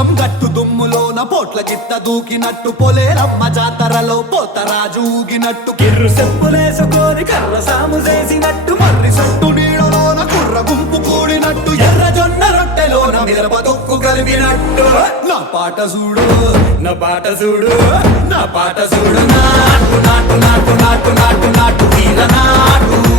పొలం గట్టు దుమ్ములోన పోట్ల గిత్త దూకినట్టు పొలేరమ్మ జాతరలో పోతరాజు ఊగినట్టు కిర్రు చెప్పులేసుకొని కర్ర సాము చేసినట్టు మర్రి సొట్టు నీడలోన కుర్ర గుంపు కూడినట్టు ఎర్ర జొన్న రొట్టెలోన మిరప దొక్కు కలిపినట్టు నా పాట చూడు నా పాట చూడు నా పాట చూడు నాటు నాటు నాటు నాటు నాటు నాటు వీర నాటు